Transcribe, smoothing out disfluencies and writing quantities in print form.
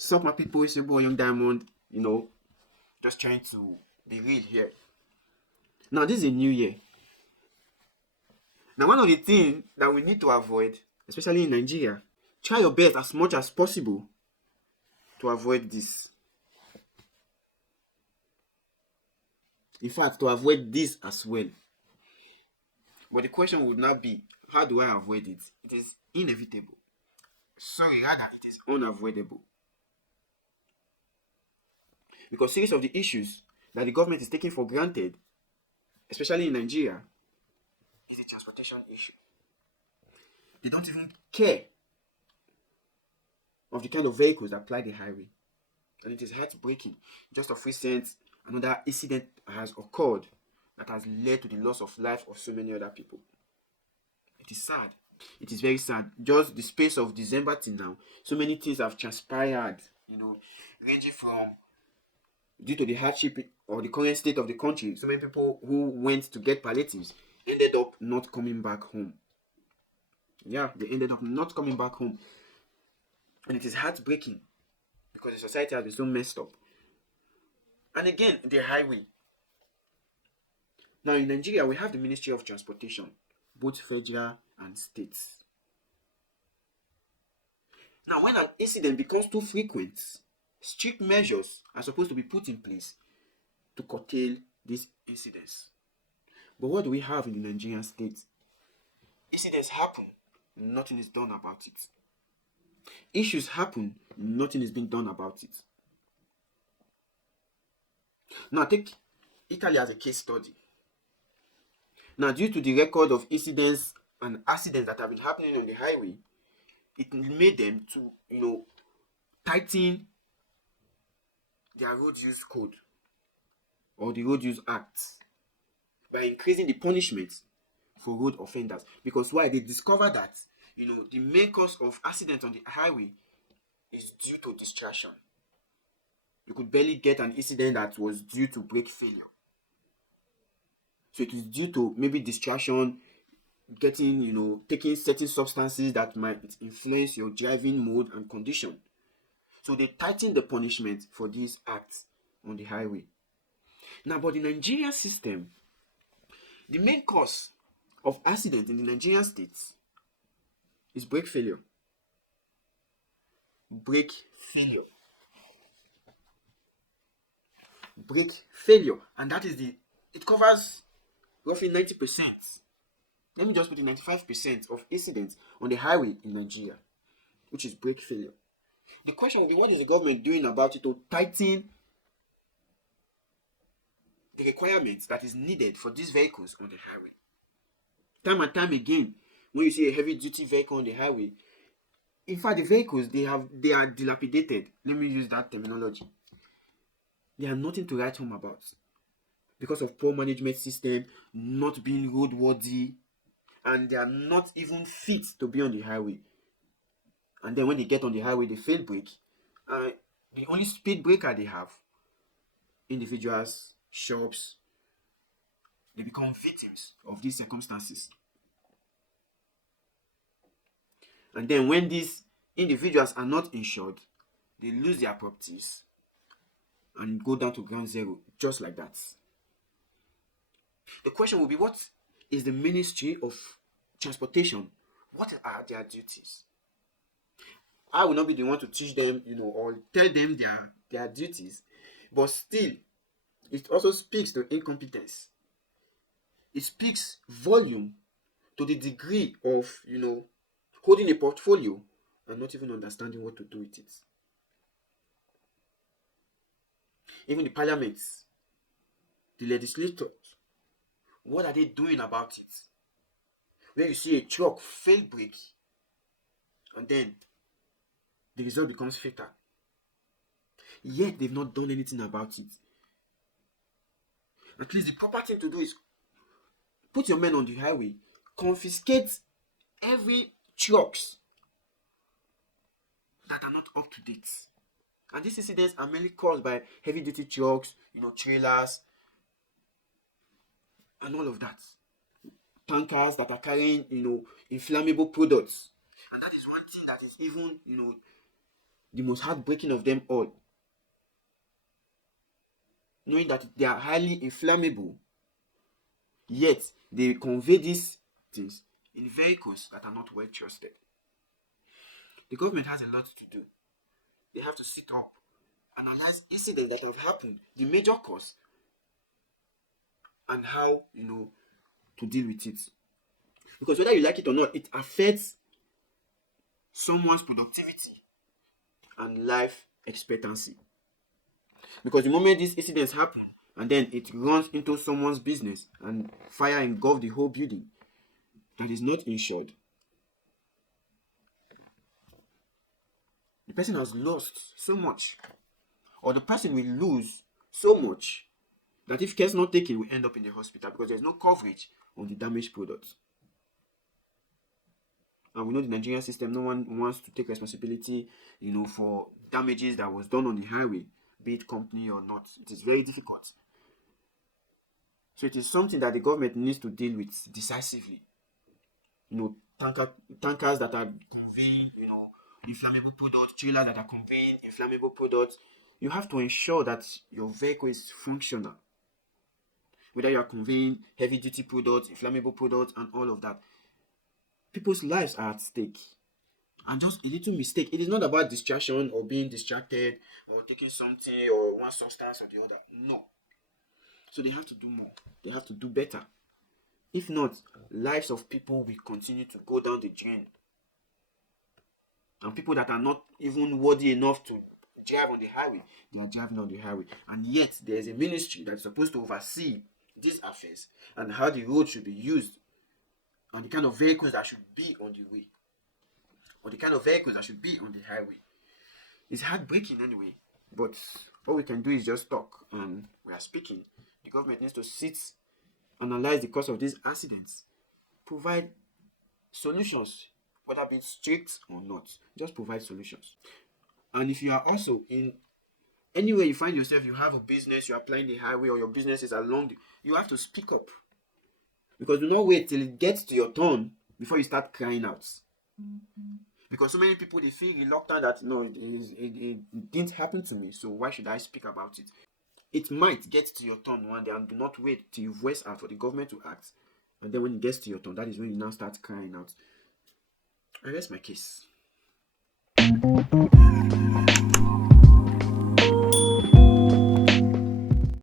Sup, my people, it's your boy Young Diamond, just trying to be real here. Now, this is a new year. Now, one of the things that we need to avoid, especially in Nigeria, try your best as much as possible to avoid this. In fact, to avoid this as well. But the question would not be, how do I avoid it? It is inevitable. Sorry, rather, it is unavoidable. Because series of the issues that the government is taking for granted, especially in Nigeria, is a transportation issue. They don't even care of the kind of vehicles that ply the highway. And it is heartbreaking. Just of recent, another incident has occurred that has led to the loss of life of so many other people. It is sad. It is very sad. Just the space of December till now, so many things have transpired, ranging from due to the hardship or the current state of the country, so many people who went to get palliatives ended up not coming back home. Yeah, they ended up not coming back home. And it is heartbreaking because the society has been so messed up. And again, the highway. Now in Nigeria, we have the Ministry of Transportation, both federal and states. Now, when an incident becomes too frequent, strict measures are supposed to be put in place to curtail these incidents. But what do we have in the Nigerian state? Incidents happen, nothing is done about it. Issues happen, nothing is being done about it. Now, take Italy as a case study. Now, due to the record of incidents and accidents that have been happening on the highway, it made them to, tighten their road use code or the road use act by increasing the punishment for road offenders. Because why? They discovered that the main cause of accident on the highway is due to distraction. You could barely get an incident that was due to brake failure. So it is due to maybe distraction, taking certain substances that might influence your driving mode and condition. So they tighten the punishment for these acts on the highway. Now, but the Nigerian system, the main cause of accident in the Nigerian states is brake failure. Brake failure. Brake failure. And that is it covers roughly 90%. Let me just put it 95% of incidents on the highway in Nigeria, which is brake failure. The question will be, what is the government doing about it to tighten the requirements that is needed for these vehicles on the highway? Time and time again, when you see a heavy duty vehicle on the highway, in fact, the vehicles, they are dilapidated. Let me use that terminology. They are nothing to write home about because of poor management system, not being roadworthy, and they are not even fit to be on the highway. And then when they get on the highway, they fail brake. The only speed breaker they have, individuals, shops, they become victims of these circumstances. And then when these individuals are not insured, they lose their properties and go down to ground zero, just like that. The question will be, what is the Ministry of Transportation? What are their duties? I will not be the one to teach them, or tell them their duties. But still, it also speaks to incompetence. It speaks volume to the degree of, holding a portfolio and not even understanding what to do with it. Even the parliaments, the legislators, what are they doing about it? When you see a truck fail brake, and then the result becomes fatal. Yet they've not done anything about it. At least the proper thing to do is put your men on the highway, confiscate every trucks that are not up to date. And these incidents are mainly caused by heavy duty trucks, trailers, and all of that. Tankers that are carrying, inflammable products. And that is one thing that is even, the most heartbreaking of them all, knowing that they are highly inflammable, yet they convey these things in vehicles that are not well trusted. The government has a lot to do. They have to sit up, analyze incidents that have happened, the major cause, and how to deal with it. Because whether you like it or not, it affects someone's productivity and life expectancy. Because the moment these incidents happen and then it runs into someone's business and fire engulf the whole building that is not insured, the person has lost so much, or the person will lose so much that if care is not taken, will end up in the hospital because there's no coverage on the damaged products. And we know the Nigerian system, no one wants to take responsibility, for damages that was done on the highway, be it company or not. It is very difficult. So it is something that the government needs to deal with decisively. Tankers that are conveying, inflammable products, trailers that are conveying inflammable products. You have to ensure that your vehicle is functional. Whether you are conveying heavy duty products, inflammable products, and all of that. People's lives are at stake. And just a little mistake. It is not about distraction or being distracted or taking something or one substance or the other. No. So they have to do more. They have to do better. If not, lives of people will continue to go down the drain. And people that are not even worthy enough to drive on the highway, they are driving on the highway. And yet, there is a ministry that is supposed to oversee these affairs and how the road should be used and the kind of vehicles that should be on the way or the kind of vehicles that should be on the highway. It's heartbreaking anyway, but all we can do is just talk, and we are speaking. The government needs to sit, analyze the cause of these accidents, provide solutions, whether be strict or not. Just provide solutions. And if you are also in anywhere you find yourself, you have a business, you're applying the highway, or your business is along, you have to speak up. Because do not wait till it gets to your turn before you start crying out. Because so many people, they feel reluctant that no, it didn't happen to me, so why should I speak about it? It might get to your turn one day, and do not wait till you voice out for the government to act. And then when it gets to your turn, that is when you now start crying out. I rest my case.